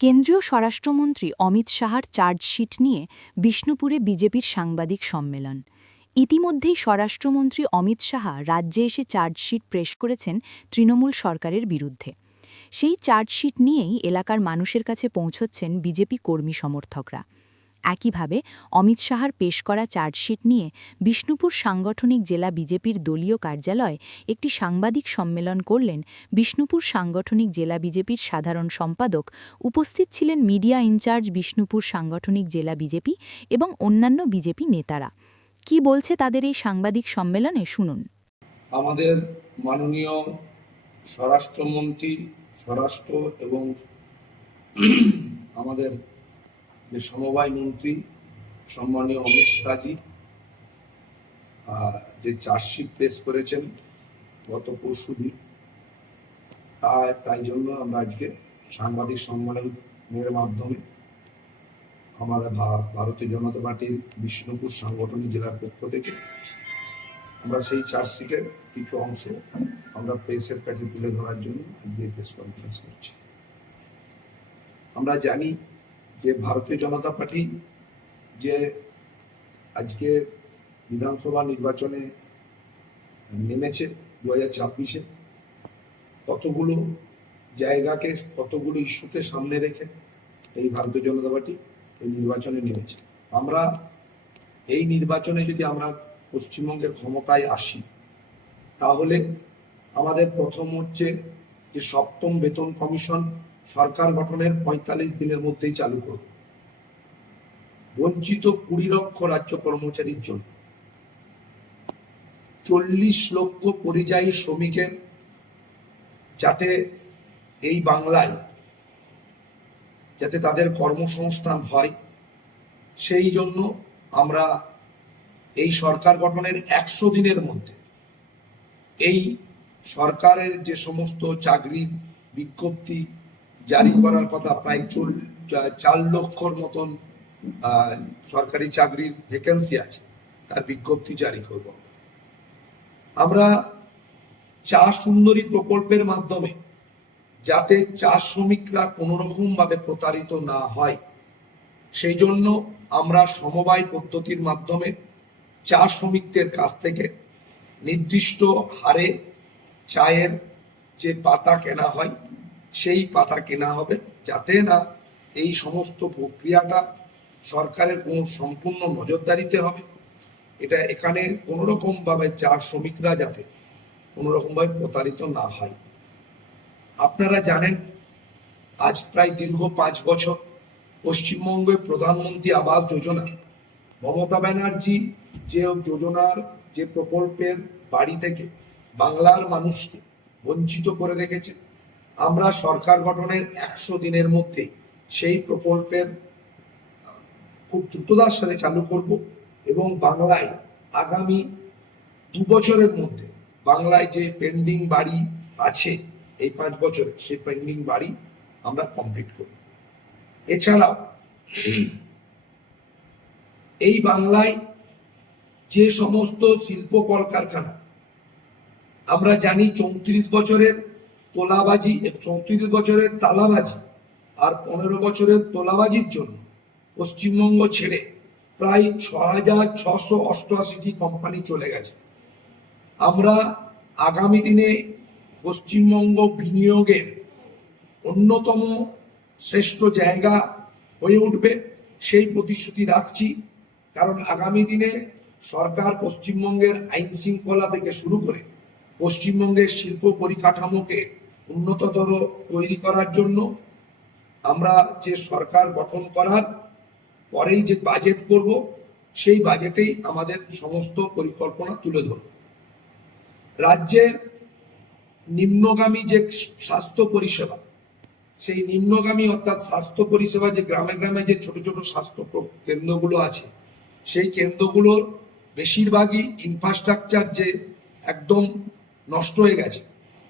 কেন্দ্রীয় স্বরাষ্ট্রমন্ত্রী অমিত শাহর চার্জশিট নিয়ে বিষ্ণুপুরে বিজেপির সাংবাদিক সম্মেলন। ইতিমধ্যেই স্বরাষ্ট্রমন্ত্রী অমিত শাহ রাজ্যে এসে চার্জশিট পেশ করেছেন তৃণমূল সরকারের বিরুদ্ধে। সেই চার্জশিট নিয়েই এলাকার মানুষের কাছে পৌঁছচ্ছেন বিজেপি কর্মী সমর্থকরা। একইভাবে অমিত শাহর পেশ করা চার্জশিট নিয়ে বিষ্ণুপুর সাংগঠনিক জেলা বিজেপির দলীয় কার্যালয়ে একটি সাংবাদিক সম্মেলন করলেন বিষ্ণুপুর সাংগঠনিক জেলা বিজেপির সাধারণ সম্পাদক। উপস্থিত ছিলেন মিডিয়া ইনচার্জ বিষ্ণুপুর সাংগঠনিক জেলা বিজেপি এবং অন্যান্য বিজেপি নেতারা। কি বলছে তাদের এই সাংবাদিক সম্মেলনে শুনুন। আমাদের মাননীয় স্বরাষ্ট্রমন্ত্রী স্বরাষ্ট্র এবং আমাদের যে সমবায় মন্ত্রী সম্মানীয় অমিত শাহজি যে চার্জশিট পেশ করেছেন গত পরশুদিন, তাই জন্য আমরা আজকে সাংবাদিক সম্মেলনের মাধ্যমে আমাদের ভারতীয় জনতা পার্টির বিষ্ণুপুর সাংগঠনিক জেলার পক্ষ থেকে আমরা সেই চার্জশিটের কিছু অংশ আমরা প্রেসের কাছে তুলে ধরার জন্য প্রেস কনফারেন্স করছি। আমরা জানি যে ভারতীয় জনতা পার্টি যে আজকে বিধানসভা নির্বাচনে নেমেছে 2024-এ, কতগুলো জায়গাকে কতগুলো ইস্যুকে সামনে রেখে এই ভারতীয় জনতা পার্টি এই নির্বাচনে নেমেছে। আমরা এই নির্বাচনে যদি আমরা পশ্চিমবঙ্গের ক্ষমতায় আসি, তাহলে আমাদের প্রথম হচ্ছে যে সপ্তম বেতন কমিশন সরকার গঠনের 45 দিনের মধ্যেই চালু করব। বঞ্চিত 20 লক্ষ রাজ্য কর্মচারীর জন্য 40 লক্ষ পরিযায়ী শ্রমিকের যাতে এই বাংলায় যাতে তাদের কর্মসংস্থান হয়, সেই জন্য আমরা এই সরকার গঠনের 100 দিনের মধ্যে এই সরকারের যে সমস্ত চাকরির বিজ্ঞপ্তি জারি করার কথা, প্রায় 4 লক্ষর মতন সরকারি চাকরির ভ্যাকেন্সি আছে, তার বিজ্ঞপ্তি জারি করব। আমরা চা সুন্দরী প্রকল্পের মাধ্যমে যাতে চা শ্রমিকরা কোনো রকম ভাবে প্রতারিত না হয়, সেই জন্য আমরা সমবায় পদ্ধতির মাধ্যমে চা শ্রমিকদের কাছ থেকে নির্দিষ্ট হারে চায়ের যে পাতা কেনা হয় সেই পাতা কেনা হবে, যাতে না এই সমস্ত প্রক্রিয়াটা সরকারের কোনো সম্পূর্ণ নজরদারিতে হবে। এটা এখানে কোনো রকম ভাবে চা শ্রমিকরা যাতে কোনো রকম ভাবে প্রতারিত না হয়। আপনারা জানেন আজ প্রায় দীর্ঘ 5 বছর পশ্চিমবঙ্গে প্রধানমন্ত্রী আবাস যোজনা, মমতা ব্যানার্জি যে যোজনার যে প্রকল্পের বাড়ি থেকে বাংলার মানুষকে বঞ্চিত করে রেখেছে, আমরা সরকার গঠনের 100 দিনের মধ্যে সেই প্রকল্পের খুব দ্রুততার সাথে চালু করব এবং বাংলায় আগামী 2 বছরের মধ্যে বাংলায় যে পেন্ডিং বাড়ি আছে এই 5 বছরে, সেই পেন্ডিং বাড়ি আমরা কমপ্লিট করব। এছাড়াও এই বাংলায় যে সমস্ত শিল্প কলকারখানা, আমরা জানি 34 বছরের তোলাবাজি, 34 বছরের তালাবাজি আর 15 বছরের তোলাবাজির জন্য পশ্চিমবঙ্গ ছেড়ে প্রায় 6688টি কোম্পানি চলে গেছে। আমরা আগামী দিনে পশ্চিমবঙ্গ বিনিয়োগের অন্যতম শ্রেষ্ঠ জায়গা হয়ে উঠবে, সেই প্রতিশ্রুতি রাখছি। কারণ আগামী দিনে সরকার পশ্চিমবঙ্গের আইন শৃঙ্খলা থেকে শুরু করে পশ্চিমবঙ্গের শিল্প পরিকাঠামোকে উন্নততর তৈরি করার জন্য আমরা যে সরকার গঠন করার পরেই যে বাজেট করব, সেই বাজেটেই আমাদের সমস্ত পরিকল্পনা তুলে ধরব। রাজ্যের নিম্নগামী যে স্বাস্থ্য পরিষেবা, সেই নিম্নগামী অর্থাৎ স্বাস্থ্য পরিষেবা যে গ্রামে গ্রামে যে ছোট ছোট স্বাস্থ্য কেন্দ্রগুলো আছে, সেই কেন্দ্রগুলোর বেশিরভাগই ইনফ্রাস্ট্রাকচার যে একদম নষ্ট হয়ে গেছে,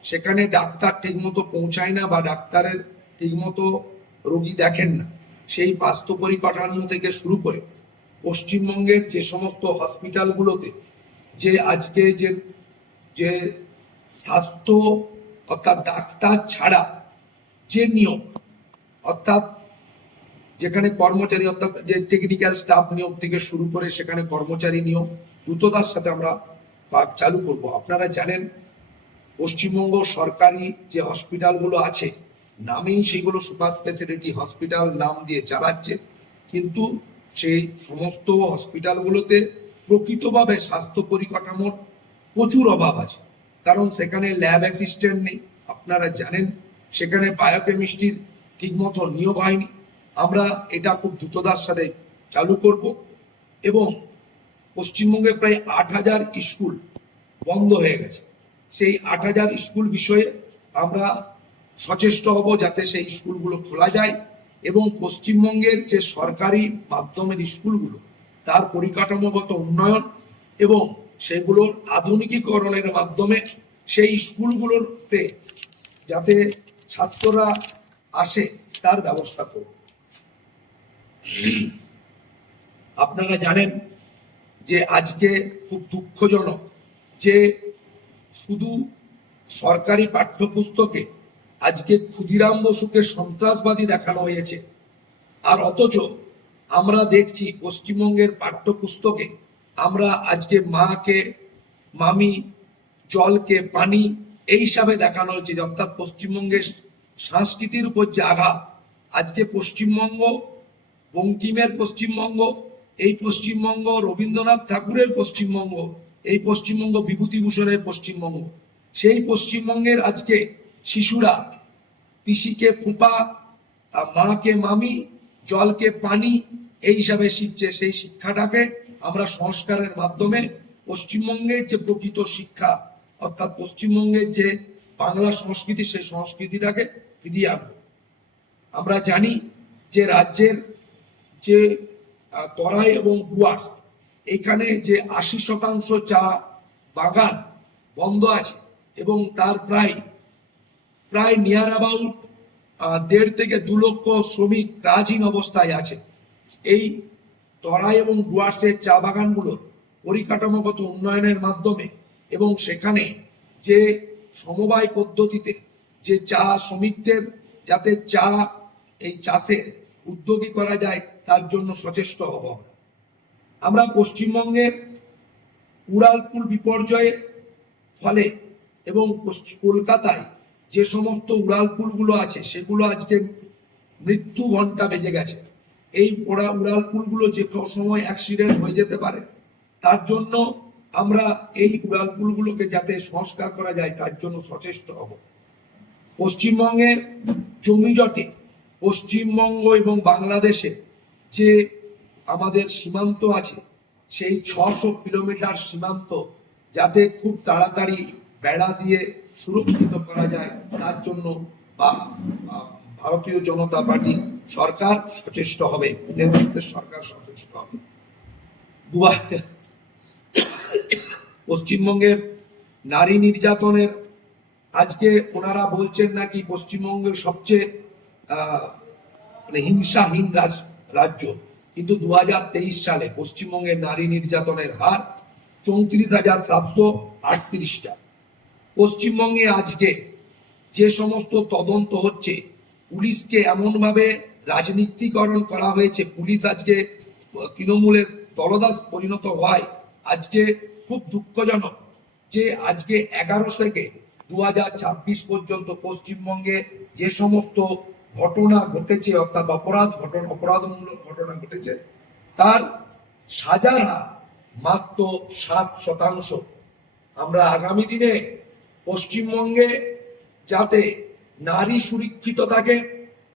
সেখানে ডাক্তার ঠিকমতো পৌঁছায় না বা ডাক্তারের ঠিকমতো রোগী দেখেন না। সেই স্বাস্থ্য পরিকাঠামো থেকে শুরু করে পশ্চিমবঙ্গের যে সমস্ত হসপিটালগুলোতে যে আজকে যে স্বাস্থ্য অর্থাৎ ডাক্তার ছাড়া যে নিয়োগ, অর্থাৎ যেখানে কর্মচারী অর্থাৎ যে টেকনিক্যাল স্টাফ নিয়োগ থেকে শুরু করে সেখানে কর্মচারী নিয়োগ দ্রুততার সাথে আমরা কাজ চালু করব। আপনারা জানেন পশ্চিমবঙ্গ সরকারি যে হসপিটালগুলো আছে নামেই সেগুলো সুপার স্পেশালিটি হসপিটাল নাম দিয়ে চালাচ্ছে, কিন্তু সেই সমস্ত হসপিটালগুলোতে প্রকৃতভাবে স্বাস্থ্য পরিকাঠামোর প্রচুর অভাব আছে। কারণ সেখানে ল্যাব অ্যাসিস্ট্যান্ট নেই, আপনারা জানেন সেখানে বায়োকেমিস্ট্রির ঠিকমতো নিয়োগ হয়নি। আমরা এটা খুব দ্রুততার সাথে চালু করব এবং পশ্চিমবঙ্গে প্রায় 8,000 স্কুল বন্ধ হয়ে গেছে। সেই 8,000 স্কুল বিষয়ে আমরা সচেষ্ট হব যাতে সেই স্কুলগুলো খোলা যায় এবং পশ্চিমবঙ্গের যে সরকারি মাধ্যমের স্কুলগুলো তার পরিকাঠামোগত উন্নয়ন এবং সেগুলোর আধুনিকীকরণের মাধ্যমে সেই স্কুলগুলোতে যাতে ছাত্ররা আসে তার ব্যবস্থা করব। আপনারা জানেন যে আজকে খুব দুঃখজনক যে শুধু সরকারি পাঠ্যপুস্তকে আজকে ক্ষুদিরাম বসুকে সন্ত্রাসবাদী দেখানো হয়েছে, আর অথচ আমরা দেখছি পশ্চিমবঙ্গের পাঠ্যপুস্তকে আমরা আজকে মাকে মামি, জলকে পানি এই হিসাবে দেখানো হয়েছে। অর্থাৎ পশ্চিমবঙ্গের সংস্কৃতির উপর যে আঘাত, আজকে পশ্চিমবঙ্গ বঙ্কিমের পশ্চিমবঙ্গ, এই পশ্চিমবঙ্গ রবীন্দ্রনাথ ঠাকুরের পশ্চিমবঙ্গ, এই পশ্চিমবঙ্গ বিভূতিভূষণের পশ্চিমবঙ্গ। সেই পশ্চিমবঙ্গের আজকে শিশুরা পিসিকে ফুপা, মাকে মামি, জলকে পানি এই হিসাবে শিখছে। সেই শিক্ষাটাকে আমরা সংস্কারের মাধ্যমে পশ্চিমবঙ্গের যে প্রকৃত শিক্ষা অর্থাৎ পশ্চিমবঙ্গের যে বাংলা সংস্কৃতি সেই সংস্কৃতিটাকে ফিরিয়ে আনবো। আমরা জানি যে রাজ্যের যে তরাই এবং ডুয়ার্স এখানে যে 80% চা বাগান বন্ধ আছে এবং তার প্রায় নিয়ার অ্যাবাউট 1.5 থেকে 2 লক্ষ শ্রমিক কাজহীন অবস্থায় আছে। এই তরাই এবং ডুয়ার্সের চা বাগানগুলোর পরিকাঠামোগত উন্নয়নের মাধ্যমে এবং সেখানে যে সমবায় পদ্ধতিতে যে চা শ্রমিকদের যাতে চা এই চাষের উদ্যোগী করা যায় তার জন্য সচেষ্ট হব। আমরা পশ্চিমবঙ্গের উড়ালপুল বিপর্যয়ে ফলে এবং কলকাতায় যে সমস্ত উড়ালপুলগুলো আছে সেগুলো আজকে মৃত্যু ঘন্টা বেজে গেছে। এই উড়ালপুলগুলো যে সময় অ্যাক্সিডেন্ট হয়ে যেতে পারে, তার জন্য আমরা এই উড়ালপুলগুলোকে যাতে সংস্কার করা যায় তার জন্য সচেষ্ট হব। পশ্চিমবঙ্গে জমি জটে পশ্চিমবঙ্গ এবং বাংলাদেশে যে আমাদের সীমান্ত আছে সেই 600 কিলোমিটার সীমান্ত যাতে খুব তাড়াতাড়ি বেড়া দিয়ে সুরক্ষিত করা যায় তার জন্য ভারতীয় জনতা পার্টি সরকার সচেষ্ট হবে, নেতৃত্বের সরকার সচেষ্ট হবে। পশ্চিমবঙ্গের নারী নির্যাতনের আজকে ওনারা বলছেন নাকি পশ্চিমবঙ্গের সবচেয়ে হিংসাহীন রাজ্য, কিন্তু 2023 সালে পশ্চিমবঙ্গের নারী নির্যাতনের হার 34,738টা। পশ্চিমবঙ্গে আজকে যে সমস্ত তদন্ত হচ্ছে পুলিশকে এমনভাবে রাজনীতিকরণ করা হয়েছে, পুলিশ আজকে তৃণমূলের দলদাস পরিণত হয়। আজকে খুব দুঃখজনক যে আজকে 11 থেকে 2026 পর্যন্ত পশ্চিমবঙ্গে যে সমস্ত ঘটনা ঘটেছে অর্থাৎ অপরাধমূলক ঘটনা ঘটেছে তার সাজার হার মাত্র 7%। আমরা আগামী দিনে পশ্চিমবঙ্গে যাতে নারী সুরক্ষিত থাকে